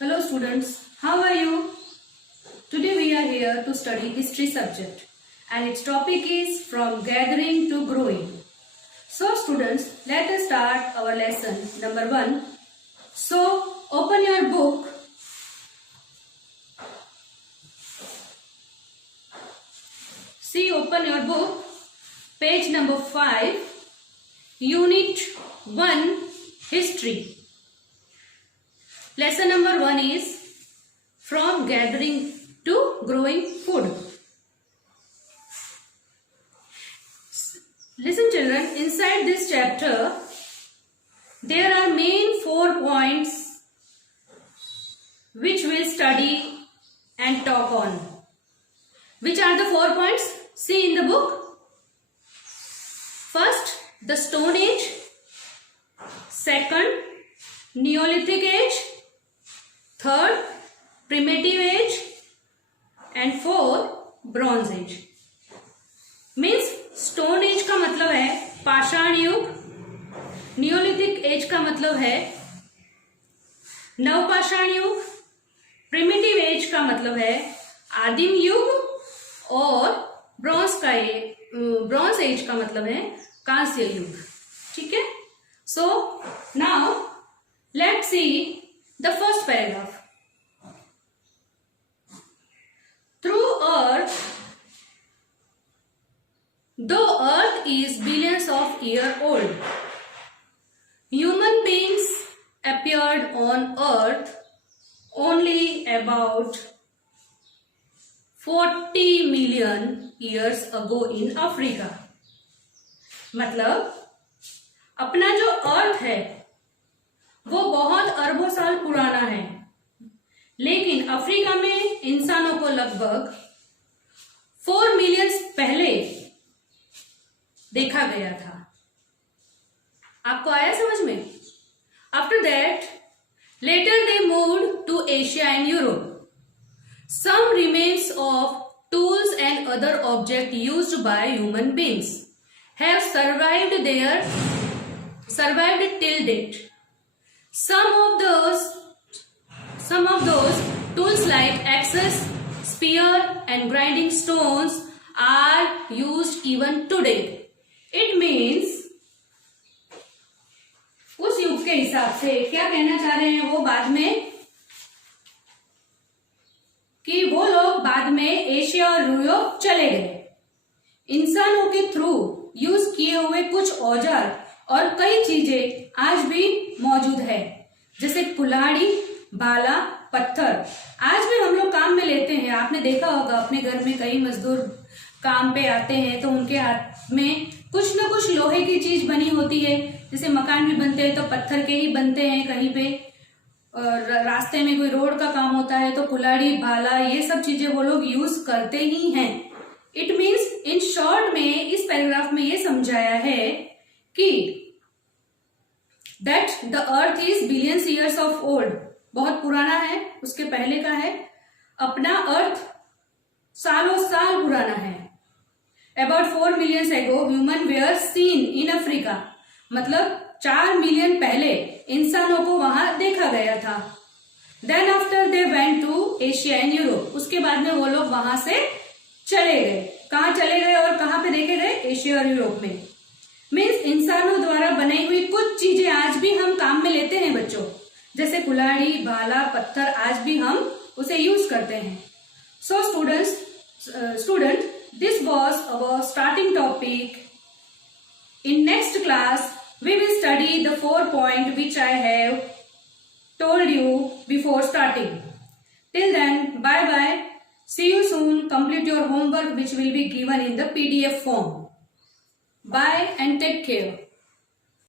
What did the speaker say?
Hello students, how are you? Today we are here to study history subject and its topic is from gathering to growing. So students, let us start our lesson number 1. So open your book. Open your book, page number 5, unit 1, history. Lesson number 1 is from gathering to growing food. Listen children, inside this chapter there are main 4 points which we'll study and talk on. Which are the 4 points? See in the book. First, the Stone Age. Second, Neolithic Age. Third, Primitive Age. And fourth, Bronze Age. Means Stone Age का मतलब है पाषाण युग. Neolithic Age का मतलब है नवपाषाण युग. Primitive Age का मतलब है आदिम युग. और ब्रॉन्ज एज का मतलब है कांस्य युग. ठीक है. So now let's see the first paragraph. Through earth, though earth is billions of year old, human beings appeared on earth only about 40 million years ago in Africa. मतलब अपना जो अर्थ है वो बहुत अरबों साल पुराना है, लेकिन अफ्रीका में इंसानों को लगभग 4 मिलियन पहले देखा गया था. आपको आया समझ में? After that later they moved to Asia and Europe. Some remains of tools and other objects used by human beings have survived till date. Some of those tools like axes, spear and grinding stones are used even today. It means उस युग के हिसाब से क्या कहना चाह रहे हैं वो बाद में एशिया और यूरोप चले गए. इंसानों के थ्रू यूज किए हुए कुछ औजार और कई चीजें आज भी मौजूद है, जैसे कुल्हाड़ी, भाला, पत्थर. आज भी हम लोग काम में लेते हैं. आपने देखा होगा अपने घर में कई मजदूर काम पे आते हैं तो उनके हाथ में कुछ न कुछ लोहे की चीज बनी होती है. जैसे मकान भी बनते हैं तो पत्थर के ही बनते हैं, कहीं पे और रास्ते में कोई रोड का काम होता है तो कुल्हाड़ी, भाला, ये सब चीजें वो लोग यूज करते ही हैं. इट मीन्स इन शॉर्ट में इस पैराग्राफ में ये समझाया है कि that the earth is billions years of old. बहुत पुराना है, उसके पहले का है. अपना अर्थ सालों साल पुराना है. About 4 million ago human were seen in Africa. मतलब 4 मिलियन पहले इंसानों को वहां देखा गया था. Then after they went to Asia and Europe. उसके बाद में वो लोग वहां से चले गए. कहाँ चले गए और कहाँ पे देखे गए? एशिया और यूरोप में. मीन्स इंसानों द्वारा बनाई हुई कुछ चीजें आज भी हम काम में लेते हैं बच्चों, जैसे कुल्हाड़ी, भाला, पत्थर. आज भी हम उसे यूज करते हैं. So student, this was our starting topic. In next class, we will study the 4 points which I have told you before starting. Till then, bye bye. See you soon. Complete your homework which will be given in the PDF form. Bye and take care.